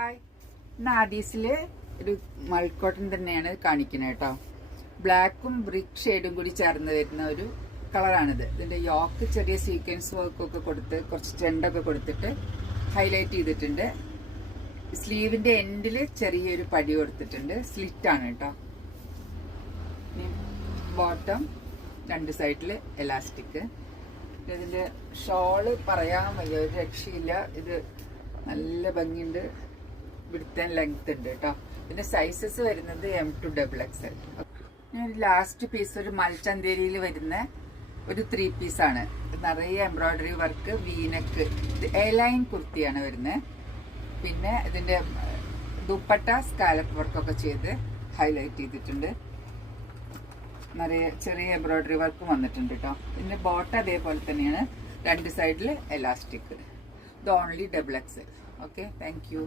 Hi, നാദീസില് ഒരു മൾക്കോട്ടൺ തന്നെയാണ് കാണിക്കുന്നത് കേട്ടോ. ബ്ലാക്കും ബ്രിക്ക് ഷെയ്ഡും കൂടി ചേർന്ന് വരുന്ന ഒരു കളറാണിത്. ഇതിന്റെ യോക്ക് ചെറിയ സീക്വൻസ് വർക്കൊക്കെ കൊടുത്ത് കുറച്ച് ട്രെൻഡൊക്കെ കൊടുത്തിട്ട് ഹൈലൈറ്റ് ചെയ്തിട്ടുണ്ട്. സ്ലീവിന്റെ എൻഡിൽ ചെറിയൊരു പടി കൊടുത്തിട്ടുണ്ട്. സ്ലിറ്റ് ആണ് കേട്ടോ. ബോട്ടം രണ്ട് സൈഡിൽ എലാസ്റ്റിക്. ഇതിന്റെ ഷോള് പറയാൻ വയ്യ, ഒരു രക്ഷയില്ല. ഇത് നല്ല ഭംഗിയുണ്ട്, വിഡ്ത്ത് ആൻഡ് ലെങ്ത് ഉണ്ട് കേട്ടോ. ഇതിന്റെ സൈസസ് വരുന്നത് M2XXL. ഒരു ലാസ്റ്റ് പീസ് ഒരു മൽച്ചന്തേരിയിൽ വരുന്ന ഒരു 3 പീസാണ്. നിറയെ എംബ്രോയിഡറി വർക്ക്, വീനക്ക്, ഇത് എലൈൻ കുർത്തിയാണ് വരുന്നത്. പിന്നെ ഇതിന്റെ ദുപ്പട്ട സ്കാലപ്പ് വർക്കൊക്കെ ചെയ്ത് ഹൈലൈറ്റ് ചെയ്തിട്ടുണ്ട്. നിറയെ ചെറിയ എംബ്രോയിഡറി വർക്കും വന്നിട്ടുണ്ട് കേട്ടോ. ഇതിന്റെ ബോട്ടം അതേപോലെ തന്നെയാണ്, രണ്ട് സൈഡിൽ എലാസ്റ്റിക്. ഇത് only XXL. Okay, thank you.